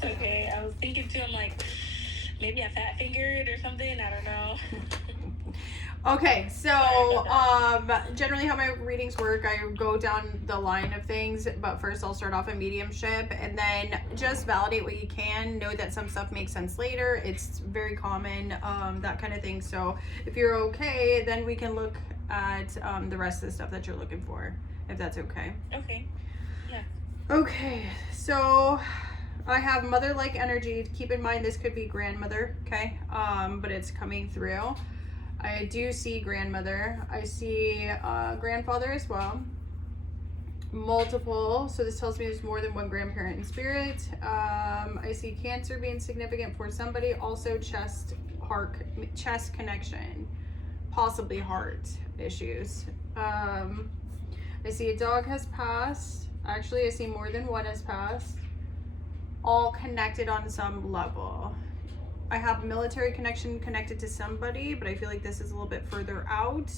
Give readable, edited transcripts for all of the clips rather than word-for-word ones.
It's okay. I was thinking too, I'm like, maybe I fat fingered or something. I don't know. Okay, so Sorry about generally how my readings work, I go down the line of things, but first I'll start off in mediumship and then just validate what you can. Know that some stuff makes sense later. It's very common, that kind of thing. So if you're okay, then we can look at the rest of the stuff that you're looking for, if that's okay. Okay. Yeah. Okay, so I have mother-like energy. Keep in mind this could be grandmother, okay? But it's coming through. I do see grandmother. I see grandfather as well. Multiple. So this tells me there's more than one grandparent in spirit. I see cancer being significant for somebody. Also chest connection, possibly heart issues. I see a dog has passed. Actually, I see more than one has passed. All connected on some level. I have a military connection connected to somebody, but I feel like this is a little bit further out.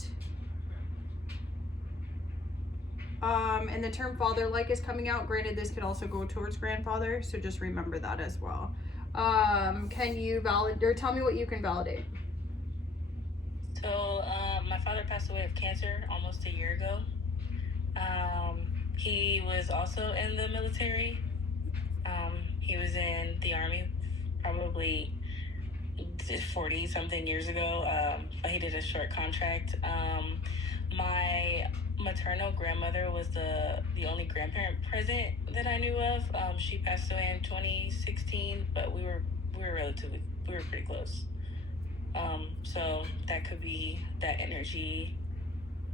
And the term father-like is coming out. Granted, this could also go towards grandfather, so just remember that as well. Can you validate, or tell me what you can validate? So, my father passed away of cancer almost a year ago. He was also in the military. He was in the Army probably 40 something years ago. He did a short contract. My maternal grandmother was the only grandparent present that I knew of. She passed away in 2016, but we were pretty close. So that could be that energy.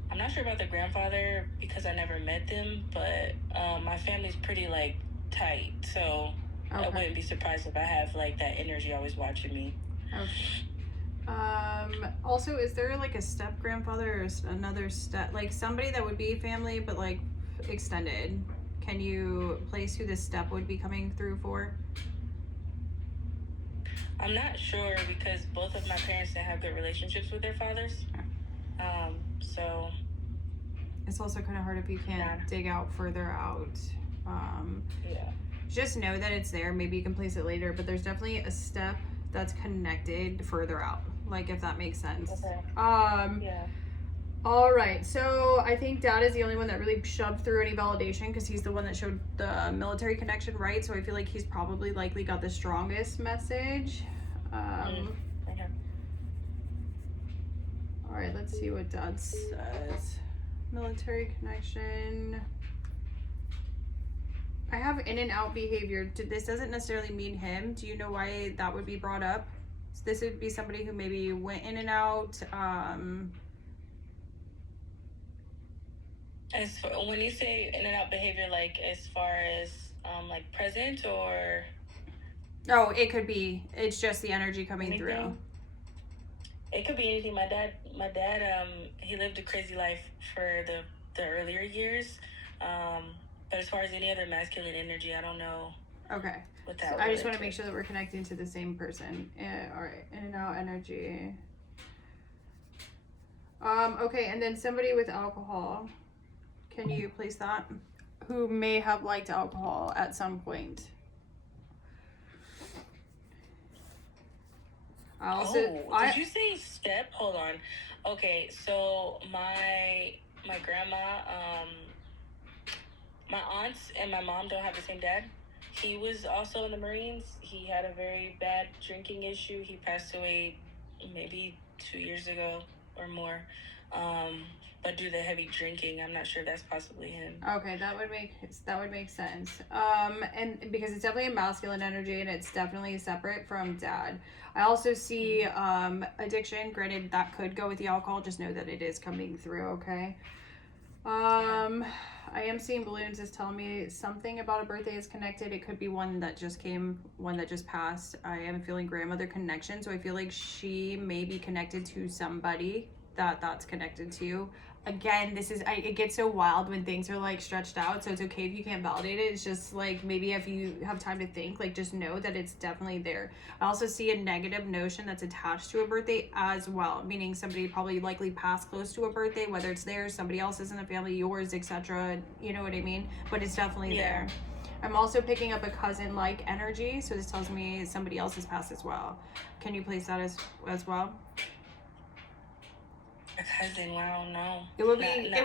I'm not sure about the grandfather because I never met them, but my family's pretty like tight, so I wouldn't be surprised if I have like that energy always watching me. Okay. Also, is there like a step grandfather or another step, like somebody that would be family but like extended? Can you place who this step would be coming through for? I'm not sure because both of my parents didn't have good relationships with their fathers. So it's also kind of hard if you can't dig out further out. Yeah. Just know that it's there. Maybe you can place it later, but there's definitely a step that's connected further out, like if that makes sense. Okay. Yeah. All right, so I think Dad is the only one that really shoved through any validation because he's the one that showed the military connection, right? So I feel like he's probably likely got the strongest message. Okay. All right, let's see what Dad says. Military connection. I have in and out behavior. This doesn't necessarily mean him. Do you know why that would be brought up? So this would be somebody who maybe went in and out. As for when you say in and out behavior, like as far as like present or? Oh, it could be. It's just the energy coming anything through. It could be anything. My dad, he lived a crazy life for the earlier years. But as far as any other masculine energy, I don't know. Okay. So I just want to make sure that we're connecting to the same person. All right. In and out energy. Okay, and then somebody with alcohol. Can you place that? Who may have liked alcohol at some point. Did you say step? Hold on. Okay, so my grandma, my aunts and my mom don't have the same dad. He was also in the Marines. He had a very bad drinking issue. He passed away maybe 2 years ago or more. But due to heavy drinking, I'm not sure if that's possibly him. Okay, that would make sense. And because it's definitely a masculine energy and it's definitely separate from Dad. I also see addiction. Granted, that could go with the alcohol. Just know that it is coming through. Okay. I am seeing balloons is telling me something about a birthday is connected. It could be one that just came, one that just passed. I am feeling grandmother connection, so I feel like she may be connected to somebody that's connected to. Again, it gets so wild when things are like stretched out, so it's okay if you can't validate it. It's just like maybe if you have time to think, like just know that it's definitely there. I also see a negative notion that's attached to a birthday as well, meaning somebody probably likely passed close to a birthday, whether it's theirs, somebody else's in the family, yours, etc. You know what I mean? But it's definitely there. I'm also picking up a cousin-like energy, so this tells me somebody else has passed as well. Can you place that as well? A cousin, wow, no. It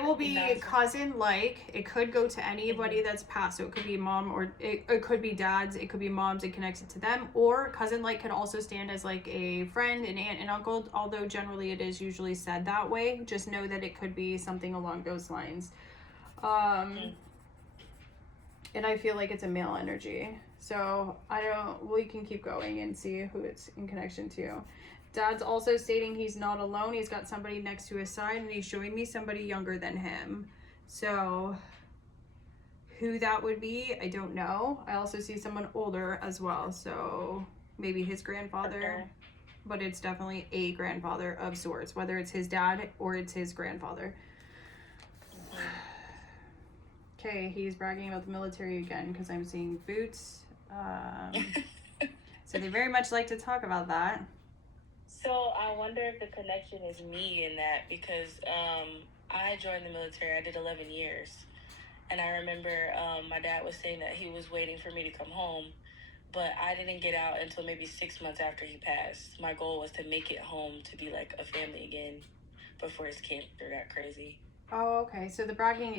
will be cousin-like. It could go to anybody that's passed. So it could be mom, or it could be dads, it could be moms and connected to them, or cousin-like could also stand as like a friend, an aunt, and uncle, although generally it is usually said that way. Just know that it could be something along those lines. And I feel like it's a male energy. So we can keep going and see who it's in connection to. Dad's also stating he's not alone. He's got somebody next to his side, and he's showing me somebody younger than him. So who that would be, I don't know. I also see someone older as well. So maybe his grandfather, but it's definitely a grandfather of sorts, whether it's his dad or it's his grandfather. Okay, he's bragging about the military again because I'm seeing boots. So they very much like to talk about that. So I wonder if the connection is me in that, because I joined the military. I did 11 years. And I remember my dad was saying that he was waiting for me to come home, but I didn't get out until maybe 6 months after he passed. My goal was to make it home to be like a family again before his cancer got crazy. Oh, okay. So the bragging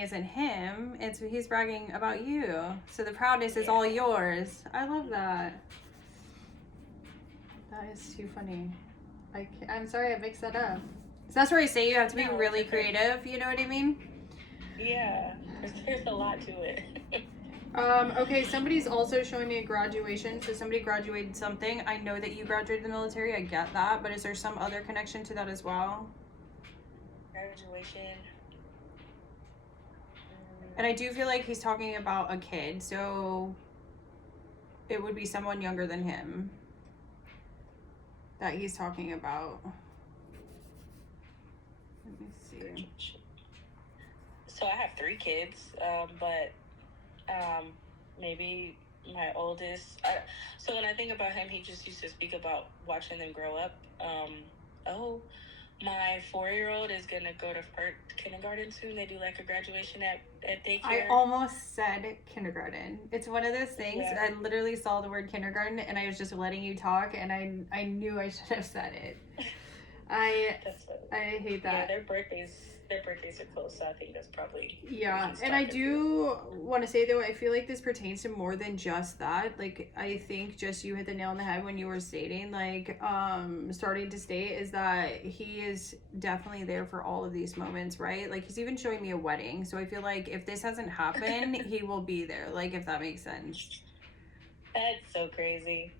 isn't him. He's bragging about you. So the proudness is all yours. I love that. That is too funny. I'm sorry I mixed that up. So that's where I say you have to be really creative. You know what I mean? Yeah. There's a lot to it. Okay, somebody's also showing me a graduation. So somebody graduated something. I know that you graduated the military. I get that. But is there some other connection to that as well? Graduation. And I do feel like he's talking about a kid. So it would be someone younger than him that he's talking about. Let me see. So I have 3 kids, but maybe my oldest. So when I think about him, he just used to speak about watching them grow up. My 4-year-old is gonna go to kindergarten soon. They do like a graduation at daycare. I almost said kindergarten. It's one of those things. Yeah. I literally saw the word kindergarten and I was just letting you talk, and I knew I should have said it. I hate that. Yeah, their birthdays are close, so I think that's probably. Yeah, and I do want to say though, I feel like this pertains to more than just that. Like, I think just you hit the nail on the head when you were stating, like, starting to state is that he is definitely there for all of these moments, right? Like, he's even showing me a wedding, so I feel like if this hasn't happened, he will be there. Like, if that makes sense. That's so crazy.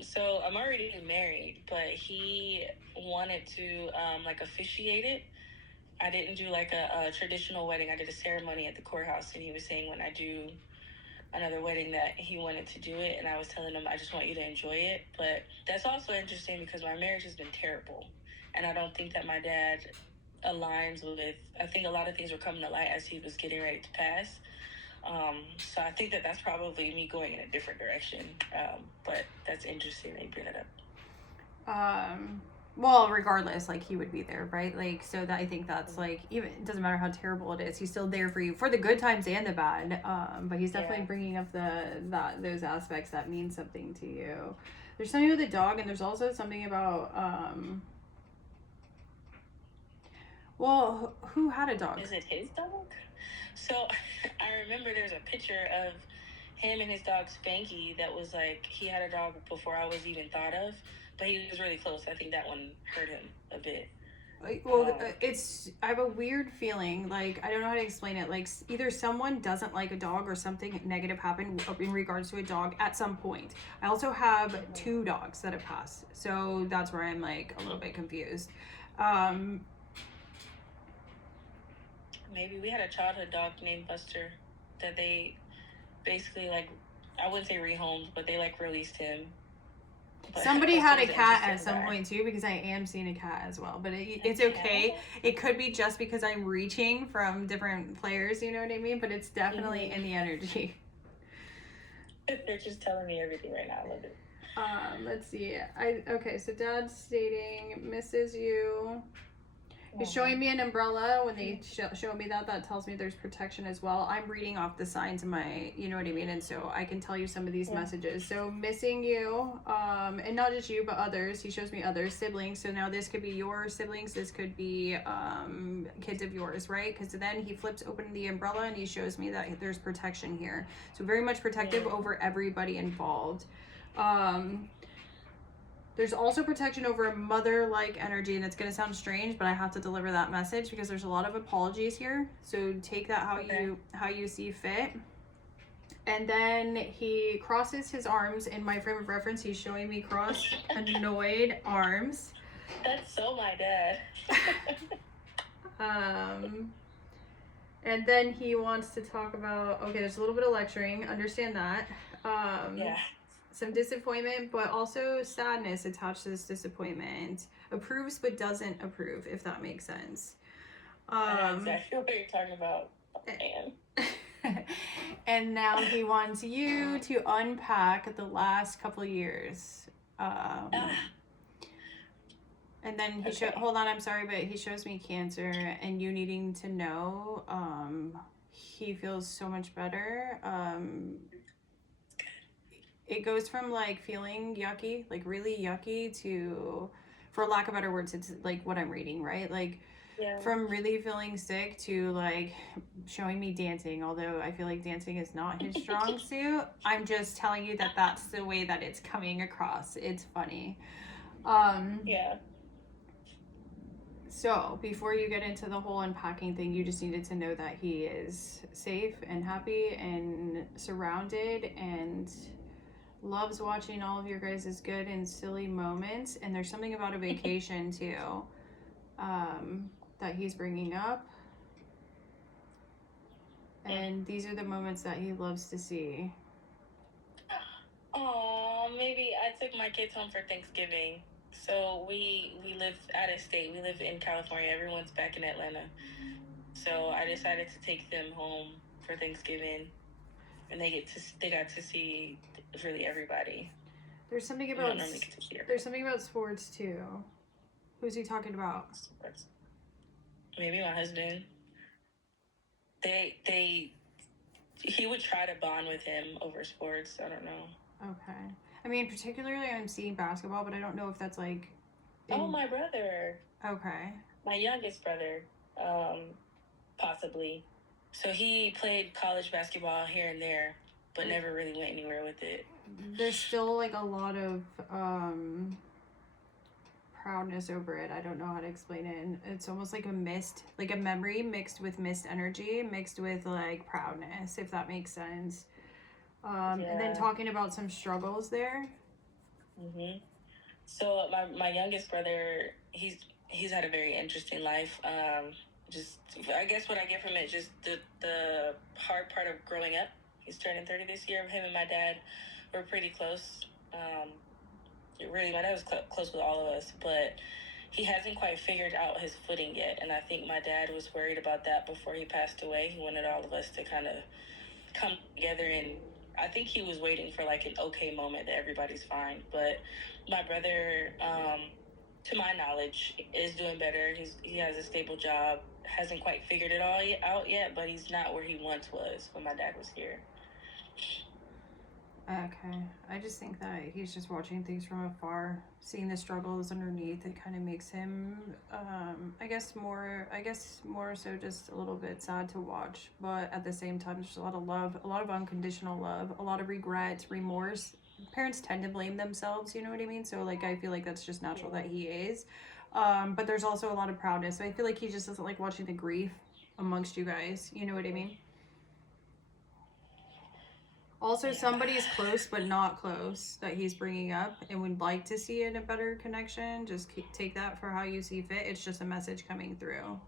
So I'm already married, but he wanted to like officiate it. I didn't do like a traditional wedding. I did a ceremony at the courthouse, and he was saying when I do another wedding that he wanted to do it, and I was telling him I just want you to enjoy it. But that's also interesting because my marriage has been terrible, and I don't think that my dad aligns with. I think a lot of things were coming to light as he was getting ready to pass. So I think that that's probably me going in a different direction. But that's interesting that you bring it up. Well, regardless, like, he would be there, right? Like, so that I think that's like, even it doesn't matter how terrible it is, he's still there for you for the good times and the bad. But he's definitely bringing up those aspects that mean something to you. There's something with the dog, and there's also something about well, who had a dog? Is it his dog? So I remember there's a picture of him and his dog Spanky that was like, he had a dog before I was even thought of, but he was really close. I think that one hurt him a bit. Well, I have a weird feeling, like, I don't know how to explain it. Like, either someone doesn't like a dog or something negative happened in regards to a dog at some point. I also have 2 dogs that have passed, so that's where I'm like a little bit confused. Maybe we had a childhood dog named Buster that they basically, like, I wouldn't say rehomed, but they like released him. But somebody had a cat at some point too, because I am seeing a cat as well, but it's okay. It could be just because I'm reaching from different players, you know what I mean? But it's definitely in the energy. They're just telling me everything right now. I love it. Let's see. Okay, so Dad's stating misses you. He's showing me an umbrella. When they show me that, that tells me there's protection as well. I'm reading off the signs of my, you know what I mean? And so I can tell you some of these messages. So missing you, and not just you, but others. He shows me other siblings. So now this could be your siblings. This could be kids of yours, right? Because then he flips open the umbrella and he shows me that there's protection here. So very much protective over everybody involved. There's also protection over a mother-like energy, and it's going to sound strange, but I have to deliver that message because there's a lot of apologies here. So take that how you see fit. And then he crosses his arms. In my frame of reference, he's showing me cross annoyed arms. That's so my dad. And then he wants to talk about, okay, there's a little bit of lecturing. Understand that. Some disappointment, but also sadness attached to this disappointment. Approves but doesn't approve, if that makes sense. I know exactly what you're talking about. Man. And now he wants you to unpack the last couple of years. And then he hold on, I'm sorry, but he shows me Cancer and you needing to know he feels so much better. It goes from like feeling yucky, like really yucky, to, for lack of better words, it's like what I'm reading, right? Like from really feeling sick to like showing me dancing, although I feel like dancing is not his strong suit. I'm just telling you that that's the way that it's coming across. It's funny. So before you get into the whole unpacking thing, you just needed to know that he is safe and happy and surrounded and loves watching all of your guys' good and silly moments. And there's something about a vacation too that he's bringing up. And these are the moments that he loves to see. Oh, maybe I took my kids home for Thanksgiving. So we live out of state. We live in California. Everyone's back in Atlanta. So I decided to take them home for Thanksgiving, and they got to see really everybody. There's something about sports too. Who's he talking about? Sports. Maybe my husband. He would try to bond with him over sports. I don't know. Okay. I mean, particularly I'm seeing basketball, but I don't know if that's like... my brother. Okay. My youngest brother, possibly. So he played college basketball here and there, but never really went anywhere with it. There's still like a lot of proudness over it. I don't know how to explain it. And it's almost like a memory mixed with missed energy, mixed with like proudness, if that makes sense. And then talking about some struggles there. So my youngest brother, he's had a very interesting life. Just I guess what I get from it, just the hard part of growing up. He's turning 30 this year. Him and my dad were pretty close. Really, my dad was close with all of us, but he hasn't quite figured out his footing yet. And I think my dad was worried about that before he passed away. He wanted all of us to kind of come together, and I think he was waiting for like an okay moment that everybody's fine. But my brother, to my knowledge, is doing better. He has a stable job, hasn't quite figured it all out yet, but he's not where he once was when my dad was here. Okay. I just think that he's just watching things from afar, seeing the struggles underneath. It kind of makes him, I guess more so just a little bit sad to watch. But at the same time, there's a lot of love, a lot of unconditional love, a lot of regret, remorse. Parents tend to blame themselves, you know what I mean? So like, I feel like that's just natural that he is. But there's also a lot of proudness. So I feel like he just doesn't like watching the grief amongst you guys. You know what I mean? Also, somebody's close but not close that he's bringing up and would like to see in a better connection. Just take that for how you see fit. It's just a message coming through,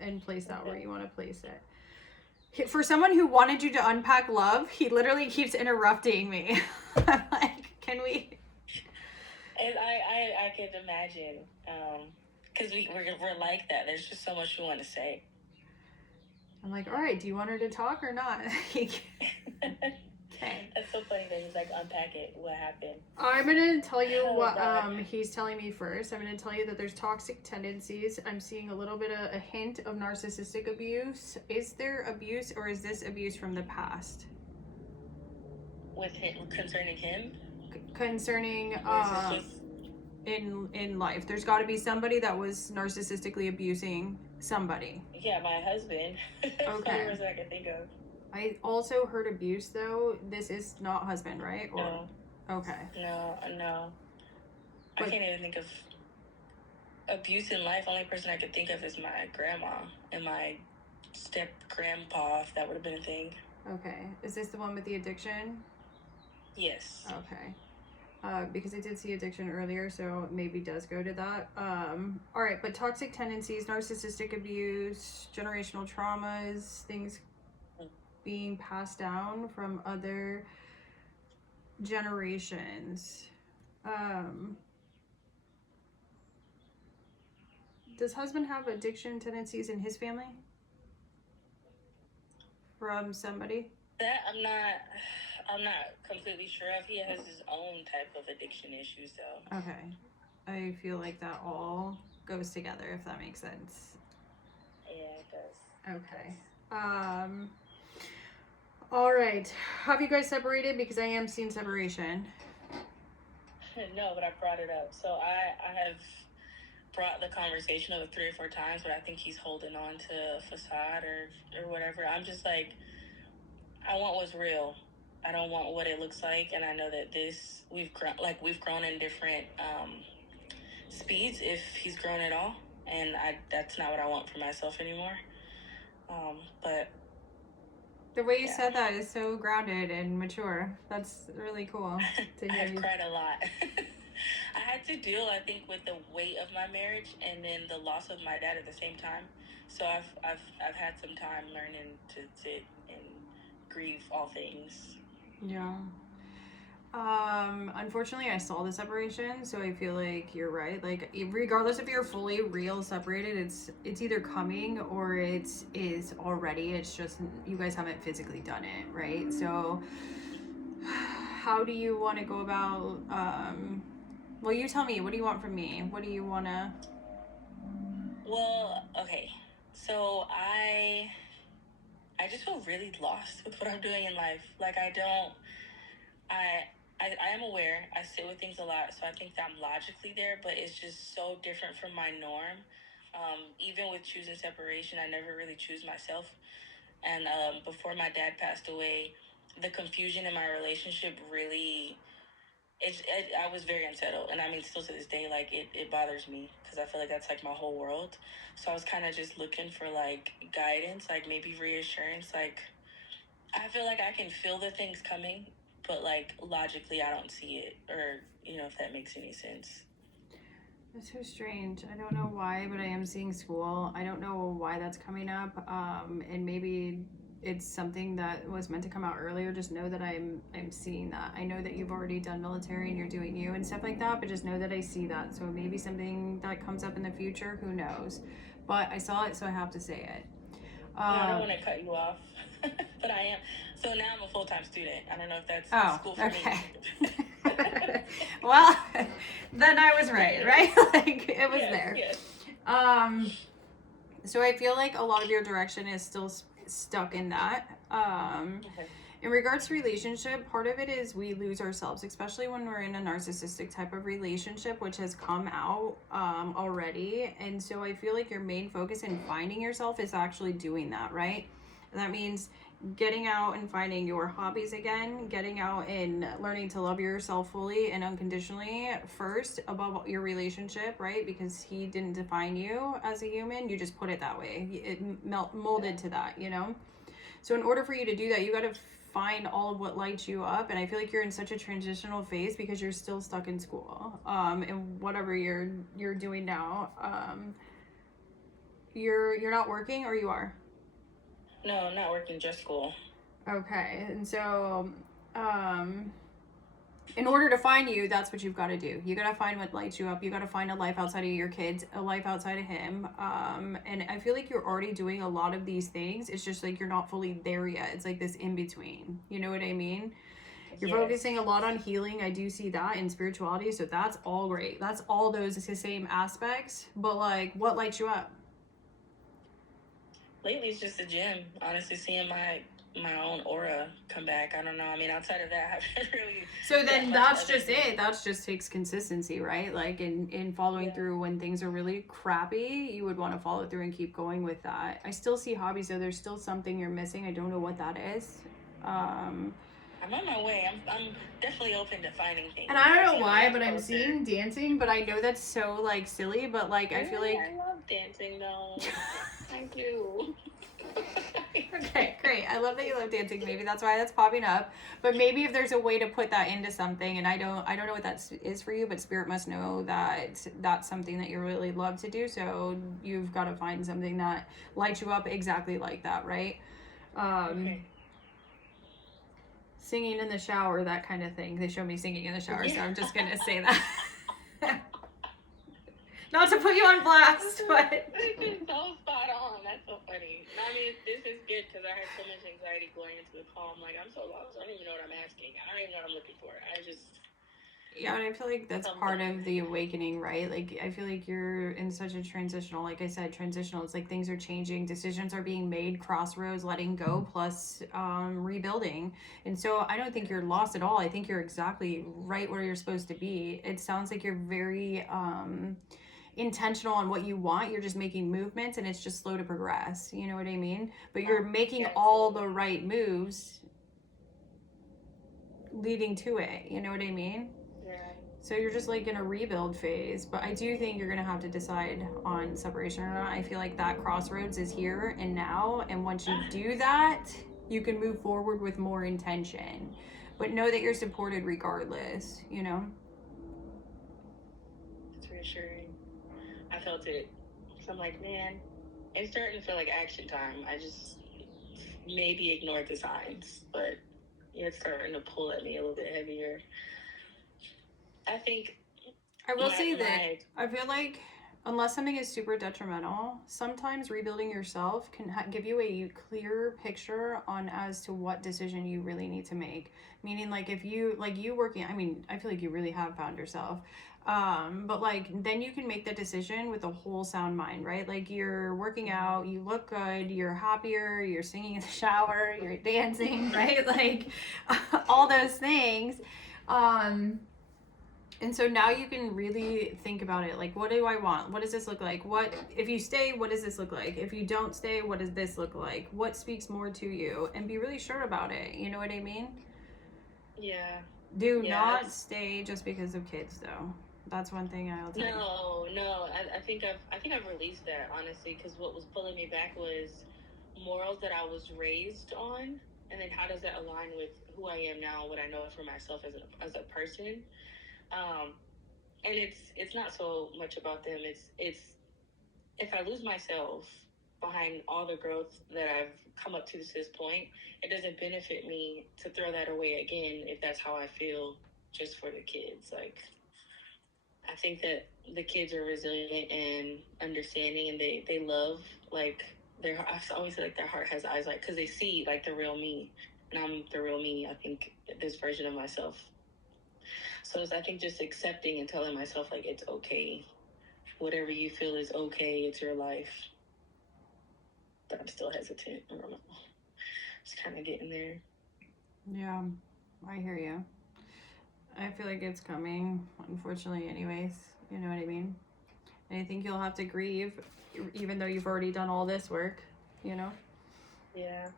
and place that where you want to place it. For someone who wanted you to unpack love, he literally keeps interrupting me. I'm like, can we? And I could imagine, because we're like that. There's just so much we want to say. I'm like, all right, do you want her to talk or not? Okay. That's so funny that he's like unpack it. What happened? I'm gonna tell you Oh, what God. he's telling me first. I'm gonna tell you that there's toxic tendencies. I'm seeing a little bit of a hint of narcissistic abuse. Is there abuse, or is this abuse from the past? With him, concerning him? Concerning Or is this just... in life, there's got to be somebody that was narcissistically abusing somebody. Yeah, my husband. That's the only Okay. person I can think of. I also heard abuse though. This is not husband, right? Or No. okay. No. I But- can't even think of abuse in life. Only person I could think of is my grandma and my step grandpa, if that would have been a thing. Okay. Is this the one with the addiction? Yes. Okay. Because I did see addiction earlier, so maybe does go to that. All right, but toxic tendencies, narcissistic abuse, generational traumas, things being passed down from other generations. Does husband have addiction tendencies in his family? From somebody? That I'm not completely sure of. He has his own type of addiction issues, though. Okay. I feel like that all goes together, if that makes sense. Yeah, it does. Okay. All right. Have you guys separated? Because I am seeing separation. No, but I brought it up. So I have brought the conversation up 3 or 4 times, but I think he's holding on to a facade or whatever. I'm just like, I want what's real. I don't want what it looks like, and I know that we've grown in different speeds, if he's grown at all, and that's not what I want for myself anymore. But the way you said that is so grounded and mature. That's really cool to hear. I've cried a lot. I had to deal, I think, with the weight of my marriage and then the loss of my dad at the same time. So I've had some time learning to sit and grieve all things. Yeah. Unfortunately, I saw the separation, so I feel like you're right. Like, regardless if you're fully real separated, it's either coming or it is already. It's just you guys haven't physically done it, right? So, how do you want to go about? Well, you tell me. What do you want from me? What do you want to? Well, okay. So I just feel really lost with what I'm doing in life. Like, I am aware. I sit with things a lot, so I think that I'm logically there, but it's just so different from my norm. Even with choosing separation, I never really choose myself. And before my dad passed away, the confusion in my relationship really, I was very unsettled. And I mean, still to this day, like, it bothers me because I feel like that's like my whole world. So I was kind of just looking for like guidance, like maybe reassurance. Like, I feel like I can feel the things coming, but like logically I don't see it, or if that makes any sense. That's so strange. I don't know why, but I am seeing school. I don't know why that's coming up. And maybe it's something that was meant to come out earlier. Just know that I'm seeing that. I know that you've already done military and you're doing you and stuff like that, but just know that I see that. So maybe something that comes up in the future, who knows? But I saw it, so I have to say it. I don't want to cut you off, but I am. So now I'm a full-time student. I don't know if that's school for me. Well, then I was right? Like, it was yes, there. Yes. So I feel like a lot of your direction is still stuck in that. Okay. In regards to relationship, part of it is we lose ourselves, especially when we're in a narcissistic type of relationship, which has come out already. And so I feel like your main focus in finding yourself is actually doing that, right? And that means getting out and finding your hobbies again, getting out and learning to love yourself fully and unconditionally first above your relationship, right? Because he didn't define you as a human, you just put it that way. It molded to that, So in order for you to do that, you got to find all of what lights you up. And I feel like you're in such a transitional phase because you're still stuck in school, and whatever you're doing now. You're not working, or you are? No, I'm not working, just school. Okay, and so in order to find you, that's what you've got to do. You got to find what lights you up. You got to find a life outside of your kids, a life outside of him. And I feel like you're already doing a lot of these things. It's just like you're not fully there yet. It's like this in between. You know what I mean? You're Yes. focusing a lot on healing. I do see that in spirituality. So that's all great. That's all those same aspects. But like, what lights you up? Lately, it's just the gym. Honestly, seeing my own aura come back. I don't know. I mean, outside of that, I haven't really. So then that's just than... it. That's just takes consistency, right? Like in following through when things are really crappy, you would want to follow through and keep going with that. I still see hobbies though. There's still something you're missing. I don't know what that is. I'm on my way. I'm definitely open to finding things. And I don't know why, but I'm seeing dancing, but I know that's so like silly, but like I feel like I love dancing though. I do. Okay, great. I love that you love dancing. Maybe that's why that's popping up. But maybe if there's a way to put that into something, and I don't know what that is for you, but spirit must know that that's something that you really love to do. So you've got to find something that lights you up exactly like that, right? Okay. Singing in the shower, that kind of thing. They show me singing in the shower, so I'm just gonna say that. Not to put you on blast, but this is so spot on. That's so funny. I mean, this is good because I had so much anxiety going into the call. I'm like, I'm so lost. I don't even know what I'm asking. I don't even know what I'm looking for. Yeah, and I feel like that's part of the awakening, right? Like, I feel like you're in such a transitional, like I said, transitional. It's like things are changing, decisions are being made, crossroads, letting go, plus rebuilding. And so I don't think you're lost at all. I think you're exactly right where you're supposed to be. It sounds like you're very intentional on what you want. You're just making movements and it's just slow to progress. You know what I mean? But you're making all the right moves leading to it. You know what I mean? So you're just like in a rebuild phase, but I do think you're gonna have to decide on separation or not. I feel like that crossroads is here and now, and once you do that, you can move forward with more intention. But know that you're supported regardless, you know? It's reassuring. I felt it. So I'm like, man, it's starting to feel like action time. I just maybe ignored the signs, but it's starting to pull at me a little bit heavier. I think I will say that I feel like unless something is super detrimental, sometimes rebuilding yourself can give you a clear picture on as to what decision you really need to make. Meaning, like if you working, I mean, I feel like you really have found yourself. But like then you can make the decision with a whole sound mind, right? Like you're working out, you look good, you're happier, you're singing in the shower, you're dancing, right? Like all those things. And so now you can really think about it. Like, what do I want? What does this look like? What, if you stay, what does this look like? If you don't stay, what does this look like? What speaks more to you? And be really sure about it. You know what I mean? Yeah. Do not stay just because of kids, though. That's one thing I'll tell you. No. I think I've released that, honestly, because what was pulling me back was morals that I was raised on, and then how does that align with who I am now, what I know for myself as a person. And it's not so much about them. It's if I lose myself behind all the growth that I've come up to this point, it doesn't benefit me to throw that away again if that's how I feel just for the kids. Like, I think that the kids are resilient and understanding, and they love, like, I always say, like, their heart has eyes, like, because they see, like, the real me, and I'm the real me. I think this version of myself. So it's, I think, just accepting and telling myself, like, it's okay. Whatever you feel is okay. It's your life. But I'm still hesitant. I don't know. Just kind of getting there. Yeah, I hear you. I feel like it's coming, unfortunately, anyways. You know what I mean? And I think you'll have to grieve, even though you've already done all this work, you know? Yeah.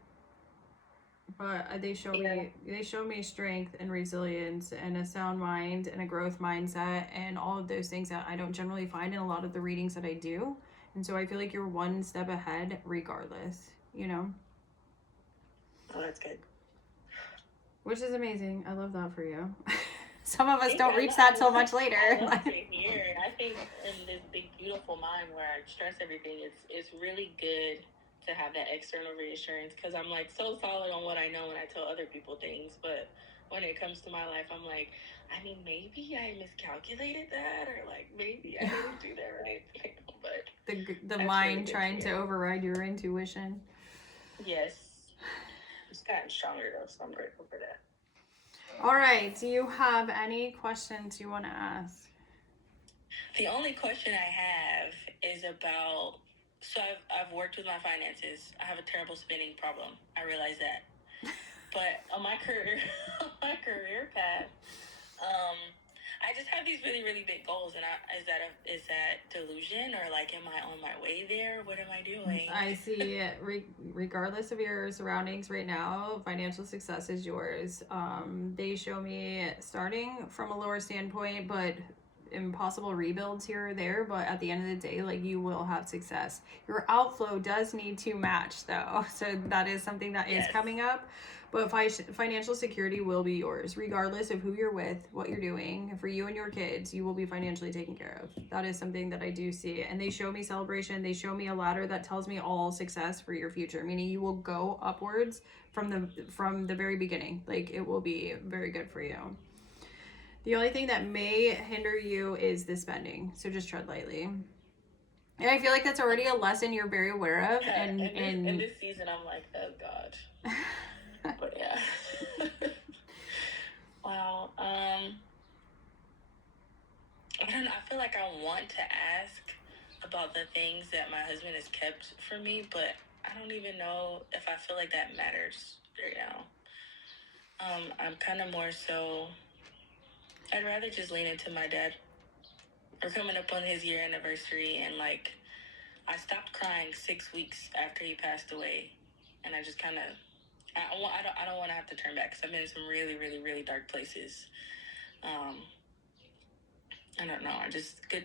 But they show me strength and resilience and a sound mind and a growth mindset and all of those things that I don't generally find in a lot of the readings that I do. And so I feel like you're one step ahead regardless, you know? Oh, that's good. Which is amazing. I love that for you. Some of us don't reach that till much later. I love to hear it. I think in this big, beautiful mind where I stress everything, it's really good to have that external reassurance, because I'm like so solid on what I know and I tell other people things, but when it comes to my life, I'm like, I mean, maybe I miscalculated that, or like maybe I didn't do that right. But the mind trying to override your intuition. Yes. It's gotten stronger though, so I'm grateful for that. All right. Do you have any questions you want to ask? The only question I have is about. So I've worked with my finances. I have a terrible spending problem. I realize that. But on my career, on my career path, um, I just have these really, really big goals. And is that delusion, or like, am I on my way there? What am I doing? I see, regardless of your surroundings right now, financial success is yours. They show me starting from a lower standpoint, but impossible rebuilds here or there. But at the end of the day, like, you will have success. Your outflow does need to match, though. So that is something that is Yes. coming up. But financial security will be yours, regardless of who you're with, what you're doing. For you and your kids, you will be financially taken care of. That is something that I do see. And they show me celebration. They show me a ladder that tells me all success for your future, meaning you will go upwards from the very beginning. Like, it will be very good for you. The only thing that may hinder you is the spending. So just tread lightly. And I feel like that's already a lesson you're very aware of. And in this season, I'm like, oh God. But yeah. Wow. I don't know. I feel like I want to ask about the things that my husband has kept for me, but I don't even know if I feel like that matters right now. I'm kind of more so. I'd rather just lean into my dad. We're coming up on his year anniversary, and like, I stopped crying 6 weeks after he passed away, and I just kind of. I don't want to have to turn back because I've been in some really, really, really dark places. I don't know.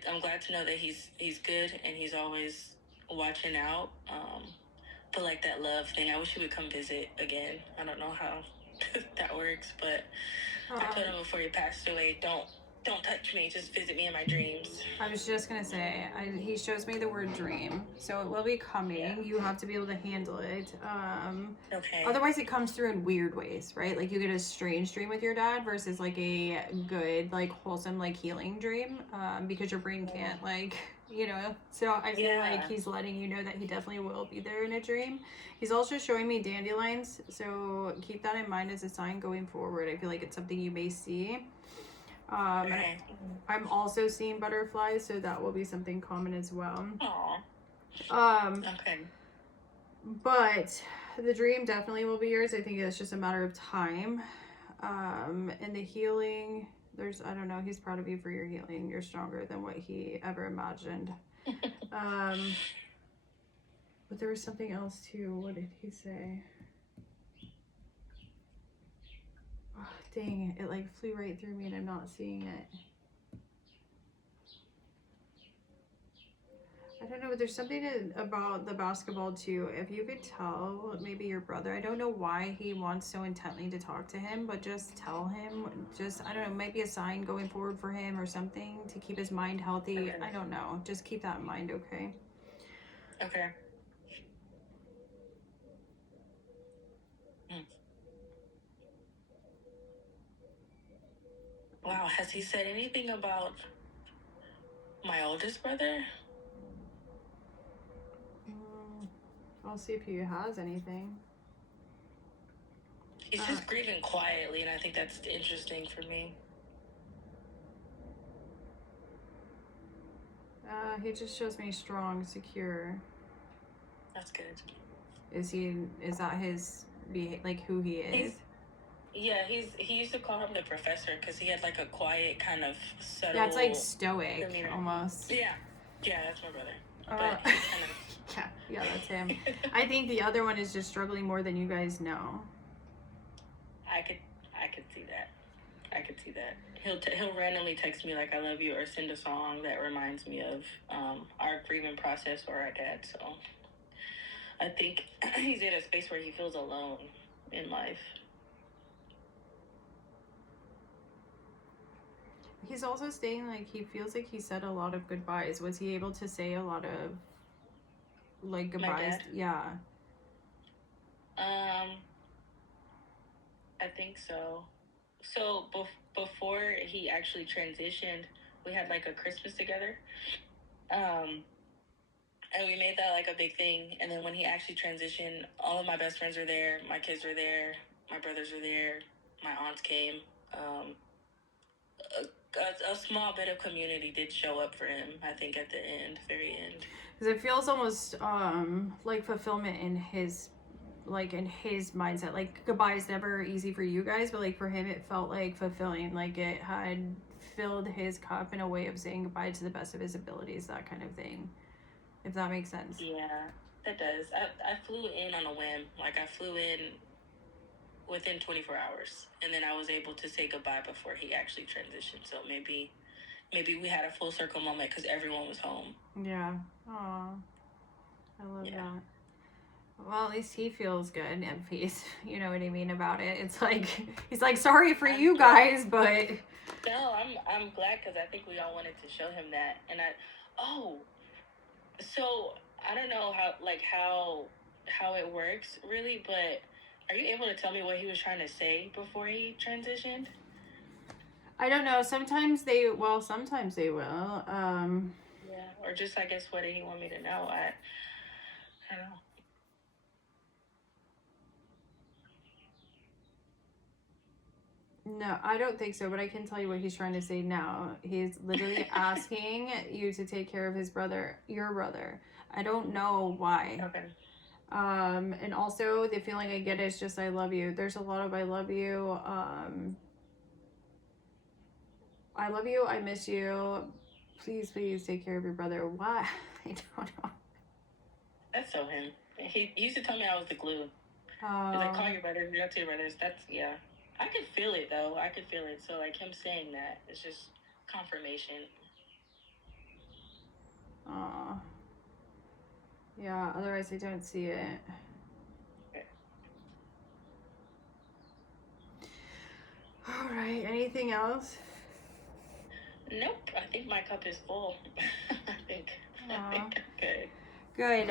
I'm glad to know that he's good and he's always watching out. But like that love thing, I wish he would come visit again. I don't know how that works, but I told him before he passed away, don't touch me. Just visit me in my dreams. I was just gonna say, he shows me the word dream, so it will be coming. Yeah. You have to be able to handle it. Okay. Otherwise, it comes through in weird ways, right? Like, you get a strange dream with your dad versus like a good, like, wholesome, like, healing dream, because your brain can't, like, So I feel like he's letting you know that he definitely will be there in a dream. He's also showing me dandelions, so keep that in mind as a sign going forward. I feel like it's something you may see. Okay. I'm also seeing butterflies, so that will be something common as well. Aw. Okay. But the dream definitely will be yours. I think it's just a matter of time. And the healing, I don't know, he's proud of you for your healing. You're stronger than what he ever imagined. But there was something else too. What did he say? Oh, dang, it like flew right through me and I'm not seeing it. I don't know, but there's something about the basketball too. If you could tell maybe your brother, I don't know why he wants so intently to talk to him, but just tell him, I don't know, it might be a sign going forward for him or something to keep his mind healthy. Okay. I don't know. Just keep that in mind, okay? Okay. Wow, has he said anything about my oldest brother? I'll see if he has anything. He's just grieving quietly, and I think that's interesting for me. He just shows me strong, secure. That's good. Is that his, like, who he is? He used to call him the professor because he had like a quiet kind of subtle. Yeah, it's like stoic almost. Yeah, that's my brother. But he's kind of. Yeah, that's him. I think the other one is just struggling more than you guys know. I could see that. I could see that. He'll randomly text me like "I love you" or send a song that reminds me of our grieving process or our dad. So I think he's in a space where he feels alone in life. He's also saying like he feels like he said a lot of goodbyes. Was he able to say a lot of like goodbyes? Yeah. I think so. So before he actually transitioned, we had like a Christmas together. And we made that like a big thing. And then when he actually transitioned, all of my best friends were there. My kids were there. My brothers were there. My aunts came. A small bit of community did show up for him, I think, at the end, very end. Because it feels almost like fulfillment in his mindset. Like goodbye is never easy for you guys, but like for him it felt like fulfilling, like it had filled his cup in a way of saying goodbye to the best of his abilities, that kind of thing, if that makes sense. Yeah, that does. I flew in on a whim. Like, I flew in within 24 hours, and then I was able to say goodbye before he actually transitioned. So maybe we had a full circle moment because everyone was home. Yeah. Aw, I love that. Well, at least he feels good and at peace. You know what I mean about it. It's like he's like, sorry for you guys, but no, I'm glad, because I think we all wanted to show him that. And so I don't know how it works really, but are you able to tell me what he was trying to say before he transitioned? I don't know. Sometimes they will. Yeah, or just, I guess, what did he want me to know? I don't know. No, I don't think so, but I can tell you what he's trying to say now. He's literally asking you to take care of your brother. I don't know why. Okay. And also the feeling I get is just I love you. There's a lot of I love you. I love you. I miss you. Please take care of your brother. Why? I don't know. That's so him. He used to tell me I was the glue. He's like, call your brothers, reach out to your brothers. That's, yeah. I could feel it, though. I could feel it. So, like, him saying that, it's just confirmation. Aw. Yeah, otherwise I don't see it. Okay. All right, anything else? Nope. I think my cup is full. I think I'm good. Good.